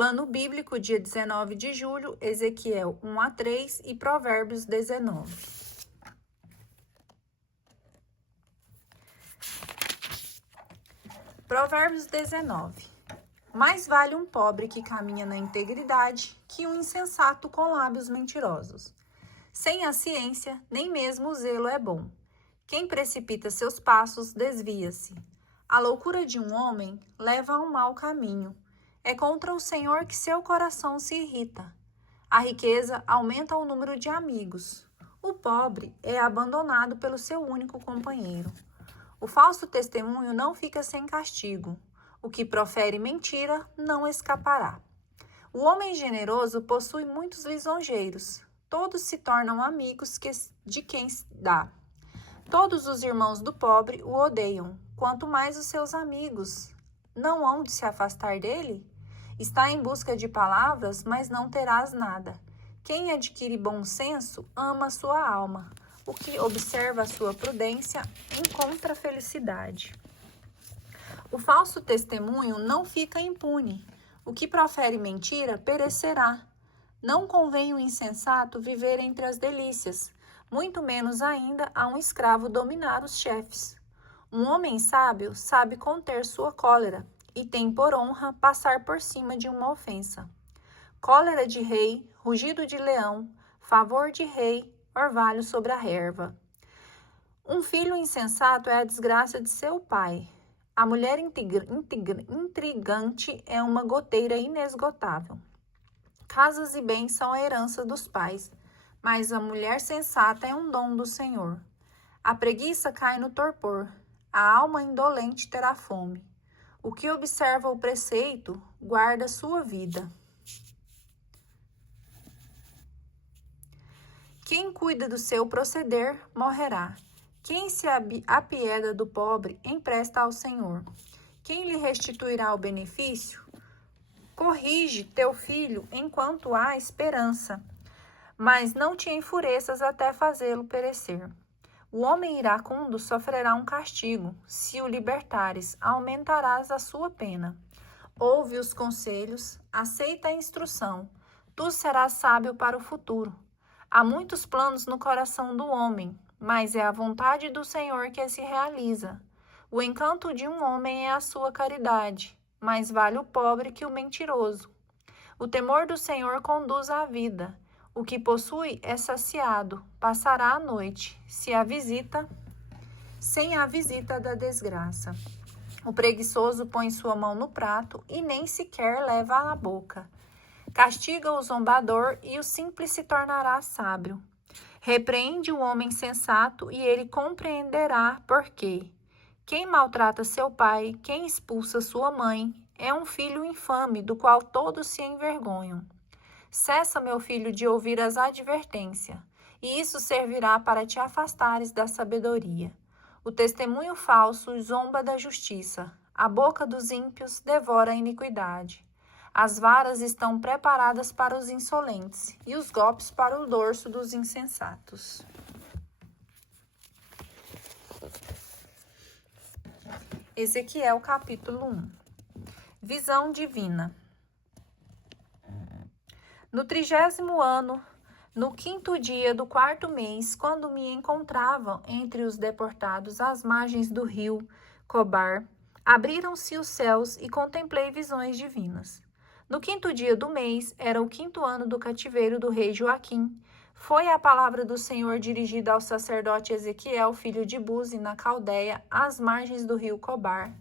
Plano Bíblico, dia 19 de julho, Ezequiel 1 a 3 e Provérbios 19. Provérbios 19. Mais vale um pobre que caminha na integridade que um insensato com lábios mentirosos. Sem a ciência, nem mesmo o zelo é bom. Quem precipita seus passos desvia-se. A loucura de um homem leva a um mau caminho. É contra o Senhor que seu coração se irrita. A riqueza aumenta o número de amigos. O pobre é abandonado pelo seu único companheiro. O falso testemunho não fica sem castigo. O que profere mentira não escapará. O homem generoso possui muitos lisonjeiros. Todos se tornam amigos de quem dá. Todos os irmãos do pobre o odeiam, quanto mais os seus amigos. Não hão de se afastar dele? Está em busca de palavras, mas não terás nada. Quem adquire bom senso ama a sua alma. O que observa a sua prudência encontra felicidade. O falso testemunho não fica impune. O que profere mentira perecerá. Não convém o insensato viver entre as delícias, muito menos ainda a um escravo dominar os chefes. Um homem sábio sabe conter sua cólera e tem por honra passar por cima de uma ofensa. Cólera de rei, rugido de leão, favor de rei, orvalho sobre a relva. Um filho insensato é a desgraça de seu pai. A mulher intrigante é uma goteira inesgotável. Casas e bens são a herança dos pais, mas a mulher sensata é um dom do Senhor. A preguiça cai no torpor, a alma indolente terá fome. O que observa o preceito guarda sua vida. Quem cuida do seu proceder morrerá. Quem se apieda do pobre empresta ao Senhor. Quem lhe restituirá o benefício? Corrige teu filho enquanto há esperança, mas não te enfureças até fazê-lo perecer. O homem iracundo sofrerá um castigo. Se o libertares, aumentarás a sua pena. Ouve os conselhos, aceita a instrução. Tu serás sábio para o futuro. Há muitos planos no coração do homem, mas é a vontade do Senhor que se realiza. O encanto de um homem é a sua caridade, mais vale o pobre que o mentiroso. O temor do Senhor conduz à vida. O que possui é saciado, passará a noite, sem a visita da desgraça. O preguiçoso põe sua mão no prato e nem sequer leva à boca. Castiga o zombador e o simples se tornará sábio. Repreende o homem sensato e ele compreenderá por quê. Quem maltrata seu pai, quem expulsa sua mãe, é um filho infame do qual todos se envergonham. Cessa, meu filho, de ouvir as advertências, e isso servirá para te afastares da sabedoria. O testemunho falso zomba da justiça, a boca dos ímpios devora a iniquidade. As varas estão preparadas para os insolentes, e os golpes para o dorso dos insensatos. Ezequiel capítulo 1. Visão divina. No 30º ano, no 5º dia do 4º mês, quando me encontrava entre os deportados às margens do rio Cobar, abriram-se os céus e contemplei visões divinas. No 5º dia do mês, era o 5º ano do cativeiro do rei Joaquim. Foi a palavra do Senhor dirigida ao sacerdote Ezequiel, filho de Buzi, na Caldeia, às margens do rio Cobar.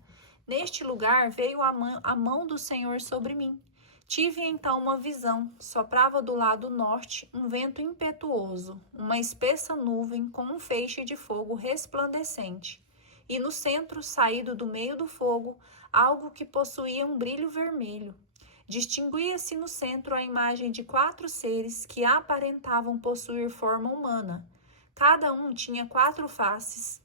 Neste lugar veio a mão do Senhor sobre mim. Tive então uma visão. Soprava do lado norte um vento impetuoso, uma espessa nuvem com um feixe de fogo resplandecente. E no centro, saído do meio do fogo, algo que possuía um brilho vermelho. Distinguia-se no centro a imagem de 4 seres que aparentavam possuir forma humana. Cada um tinha 4 faces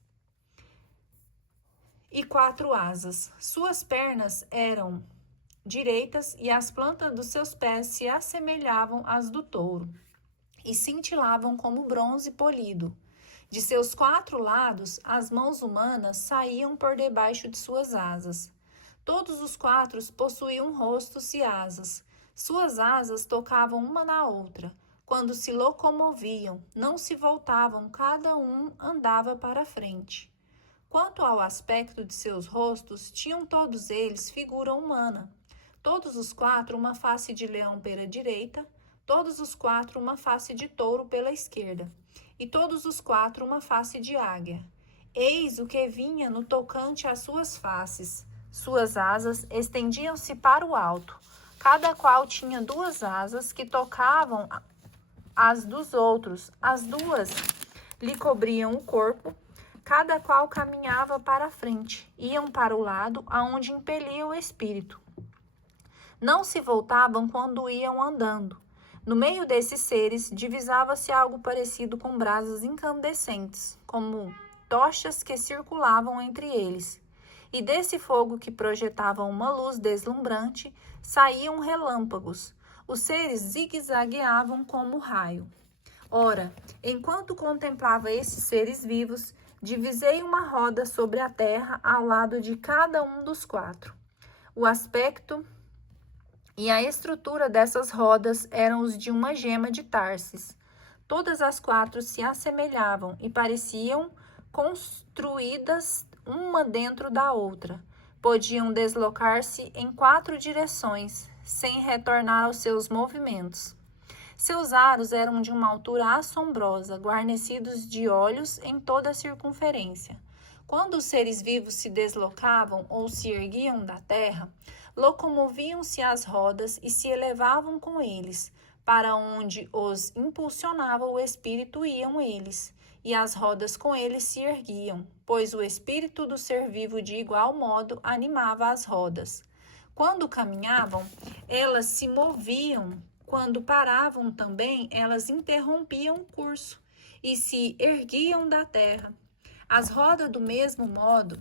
e 4 asas. Suas pernas eram direitas e as plantas dos seus pés se assemelhavam às do touro e cintilavam como bronze polido. De seus 4 lados, as mãos humanas saíam por debaixo de suas asas. Todos os 4 possuíam rostos e asas. Suas asas tocavam uma na outra. Quando se locomoviam, não se voltavam, cada um andava para frente. Quanto ao aspecto de seus rostos, tinham todos eles figura humana. Todos os quatro uma face de leão pela direita, todos os quatro uma face de touro pela esquerda, e todos os quatro uma face de águia. Eis o que vinha no tocante às suas faces. Suas asas estendiam-se para o alto. Cada qual tinha duas asas que tocavam as dos outros. As duas lhe cobriam o corpo. Cada qual caminhava para a frente. Iam para o lado aonde impelia o espírito. Não se voltavam quando iam andando. No meio desses seres, divisava-se algo parecido com brasas incandescentes, como tochas que circulavam entre eles. E desse fogo que projetava uma luz deslumbrante, saíam relâmpagos. Os seres zigue-zagueavam como raio. Ora, enquanto contemplava esses seres vivos, divisei uma roda sobre a terra ao lado de cada um dos quatro. O aspecto e a estrutura dessas rodas eram os de uma gema de Tarsis. Todas as quatro se assemelhavam e pareciam construídas uma dentro da outra. Podiam deslocar-se em 4 direções, sem retornar aos seus movimentos. Seus aros eram de uma altura assombrosa, guarnecidos de olhos em toda a circunferência. Quando os seres vivos se deslocavam ou se erguiam da terra, locomoviam-se as rodas e se elevavam com eles. Para onde os impulsionava o espírito iam eles, e as rodas com eles se erguiam, pois o espírito do ser vivo de igual modo animava as rodas. Quando caminhavam, elas se moviam. Quando paravam também, elas interrompiam o curso e se erguiam da terra. As rodas, do mesmo modo,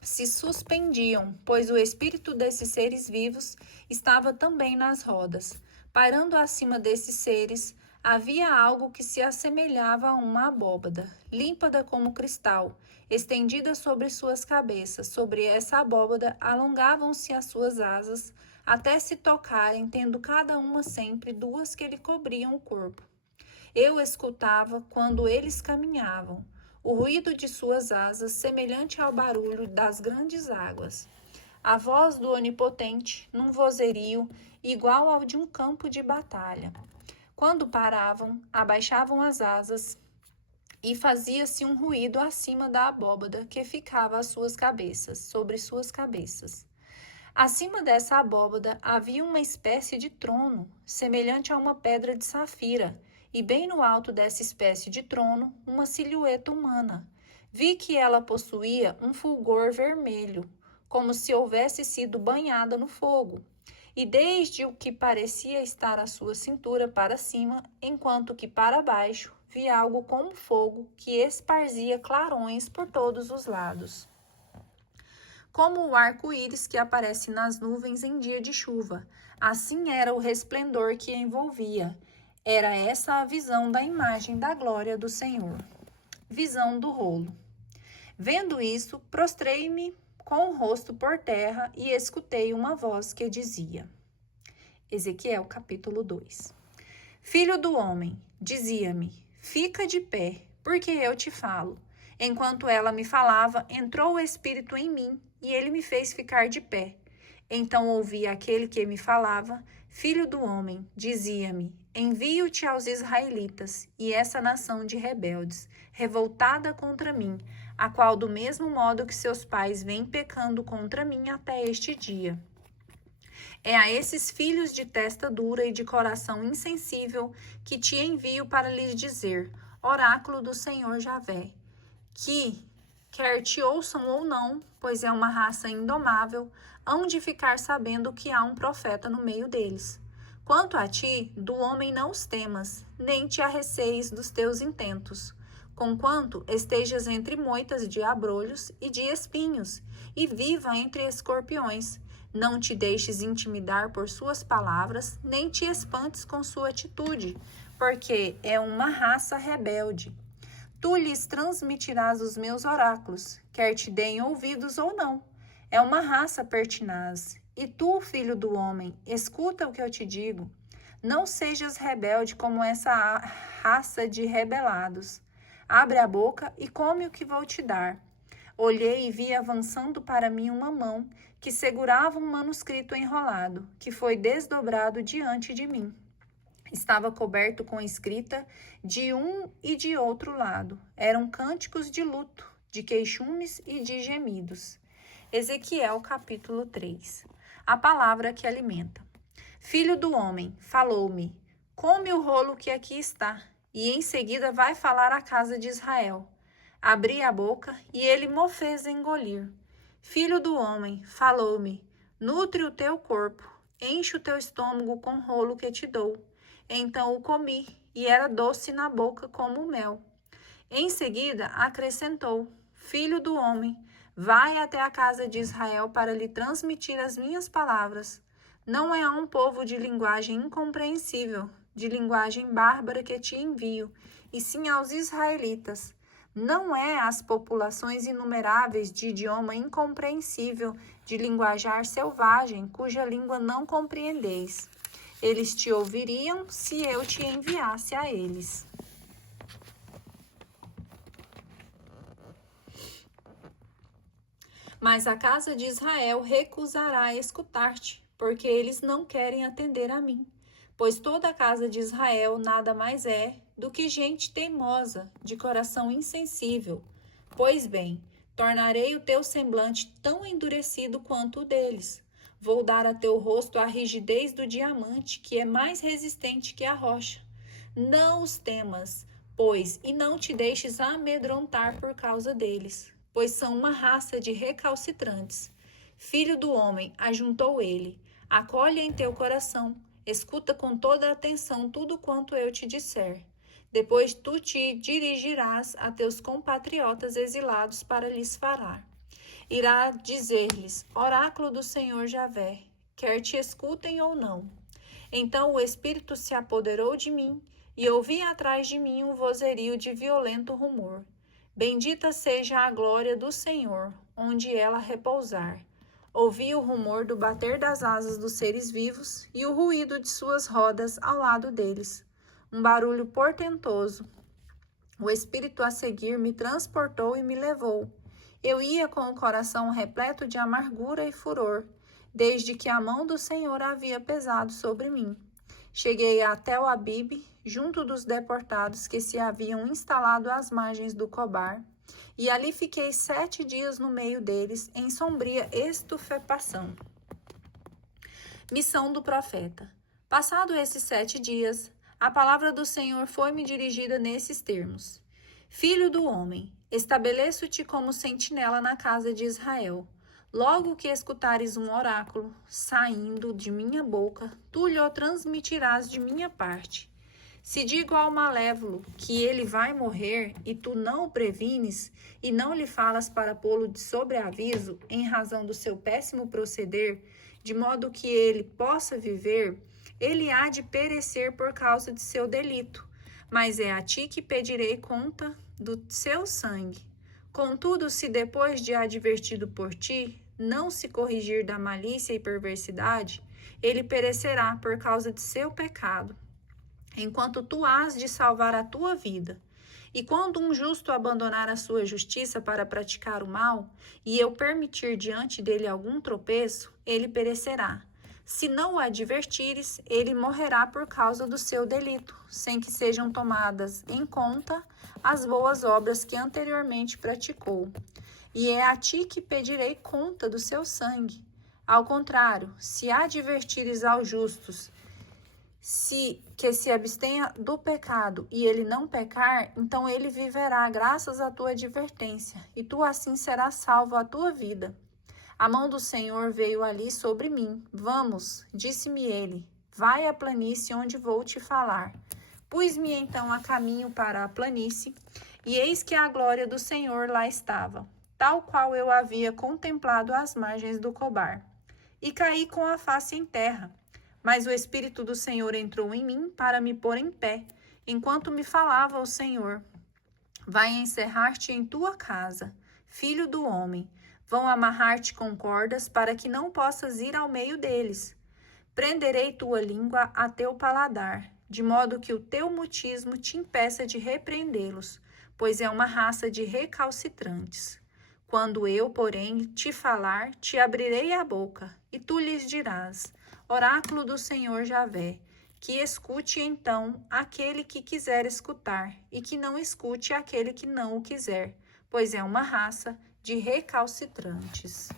se suspendiam, pois o espírito desses seres vivos estava também nas rodas. Pairando acima desses seres, havia algo que se assemelhava a uma abóbada, límpida como cristal, estendida sobre suas cabeças. Sobre essa abóbada alongavam-se as suas asas, até se tocarem, tendo cada uma sempre 2 que lhe cobriam o corpo. Eu escutava quando eles caminhavam, o ruído de suas asas, semelhante ao barulho das grandes águas. A voz do Onipotente, num vozerio igual ao de um campo de batalha. Quando paravam, abaixavam as asas e fazia-se um ruído acima da abóbada que ficava às suas cabeças, sobre suas cabeças. Acima dessa abóbada havia uma espécie de trono, semelhante a uma pedra de safira, e bem no alto dessa espécie de trono, uma silhueta humana. Vi que ela possuía um fulgor vermelho, como se houvesse sido banhada no fogo, e desde o que parecia estar à sua cintura para cima, enquanto que para baixo, vi algo como fogo que esparzia clarões por todos os lados. Como o arco-íris que aparece nas nuvens em dia de chuva. Assim era o resplendor que envolvia. Era essa a visão da imagem da glória do Senhor. Visão do rolo. Vendo isso, prostrei-me com o rosto por terra e escutei uma voz que dizia. Ezequiel, capítulo 2. Filho do homem, dizia-me, fica de pé, porque eu te falo. Enquanto ela me falava, entrou o Espírito em mim, e ele me fez ficar de pé. Então ouvi aquele que me falava, filho do homem, dizia-me, envio-te aos israelitas, e essa nação de rebeldes, revoltada contra mim, a qual do mesmo modo que seus pais vêm pecando contra mim até este dia. É a esses filhos de testa dura e de coração insensível que te envio para lhes dizer, oráculo do Senhor Javé, que, quer te ouçam ou não, pois é uma raça indomável, hão de ficar sabendo que há um profeta no meio deles. Quanto a ti, do homem não os temas, nem te arreceis dos teus intentos, conquanto estejas entre moitas de abrolhos e de espinhos, e viva entre escorpiões. Não te deixes intimidar por suas palavras, nem te espantes com sua atitude, porque é uma raça rebelde. Tu lhes transmitirás os meus oráculos, quer te deem ouvidos ou não. É uma raça pertinaz, E tu, filho do homem, escuta o que eu te digo. Não sejas rebelde como essa raça de rebelados. Abre a boca e come o que vou te dar. Olhei e vi avançando para mim uma mão que segurava um manuscrito enrolado, que foi desdobrado diante de mim. Estava coberto com escrita de um e de outro lado. Eram cânticos de luto, de queixumes e de gemidos. Ezequiel capítulo 3. A palavra que alimenta. Filho do homem, falou-me, come o rolo que aqui está, e em seguida vai falar à casa de Israel. Abri a boca e ele mo fez engolir. Filho do homem, falou-me, nutre o teu corpo, enche o teu estômago com o rolo que te dou. Então o comi, e era doce na boca como o mel. Em seguida acrescentou, Filho do homem, vai até a casa de Israel para lhe transmitir as minhas palavras. Não é a um povo de linguagem incompreensível, de linguagem bárbara que te envio, e sim aos israelitas. Não é às populações inumeráveis de idioma incompreensível, de linguajar selvagem, cuja língua não compreendeis. Eles te ouviriam se eu te enviasse a eles. Mas a casa de Israel recusará escutar-te, porque eles não querem atender a mim. Pois toda a casa de Israel nada mais é do que gente teimosa, de coração insensível. Pois bem, tornarei o teu semblante tão endurecido quanto o deles. Vou dar a teu rosto a rigidez do diamante, que é mais resistente que a rocha. Não os temas, pois, e não te deixes amedrontar por causa deles, pois são uma raça de recalcitrantes. Filho do homem, ajuntou ele, acolhe em teu coração, escuta com toda a atenção tudo quanto eu te disser. Depois tu te dirigirás a teus compatriotas exilados para lhes falar. Irá dizer-lhes, oráculo do Senhor Javé, quer te escutem ou não. Então o Espírito se apoderou de mim, e ouvi atrás de mim um vozerio de violento rumor. Bendita seja a glória do Senhor, onde ela repousar. Ouvi o rumor do bater das asas dos seres vivos e o ruído de suas rodas ao lado deles. Um barulho portentoso. O Espírito a seguir me transportou e me levou. Eu ia com o coração repleto de amargura e furor, desde que a mão do Senhor havia pesado sobre mim. Cheguei até o Abibe, junto dos deportados que se haviam instalado às margens do Cobar, e ali fiquei 7 dias no meio deles, em sombria estupefação. Missão do profeta. Passado esses 7 dias, a palavra do Senhor foi-me dirigida nesses termos. Filho do homem, estabeleço-te como sentinela na casa de Israel. Logo que escutares um oráculo saindo de minha boca, tu lhe transmitirás de minha parte. Se digo ao malévolo que ele vai morrer e tu não o prevines e não lhe falas para pô-lo de sobreaviso em razão do seu péssimo proceder, de modo que ele possa viver, ele há de perecer por causa de seu delito, mas é a ti que pedirei conta do seu sangue. Contudo, se depois de advertido por ti, não se corrigir da malícia e perversidade, ele perecerá por causa de seu pecado, enquanto tu hás de salvar a tua vida. E quando um justo abandonar a sua justiça para praticar o mal, e eu permitir diante dele algum tropeço, ele perecerá. Se não o advertires, ele morrerá por causa do seu delito, sem que sejam tomadas em conta as boas obras que anteriormente praticou. E é a ti que pedirei conta do seu sangue. Ao contrário, se advertires aos justos que se abstenha do pecado e ele não pecar, então ele viverá graças à tua advertência, e tu assim serás salvo a tua vida. A mão do Senhor veio ali sobre mim. Vamos, disse-me ele, vai à planície onde vou te falar. Pus-me então a caminho para a planície, e eis que a glória do Senhor lá estava, tal qual eu havia contemplado às margens do Cobar. E caí com a face em terra. Mas o Espírito do Senhor entrou em mim para me pôr em pé, enquanto me falava o Senhor. Vai encerrar-te em tua casa, filho do homem. Vão amarrar-te com cordas para que não possas ir ao meio deles. Prenderei tua língua a teu paladar, de modo que o teu mutismo te impeça de repreendê-los, pois é uma raça de recalcitrantes. Quando eu, porém, te falar, te abrirei a boca, e tu lhes dirás, oráculo do Senhor Javé, que escute então aquele que quiser escutar, e que não escute aquele que não o quiser, pois é uma raça de recalcitrantes.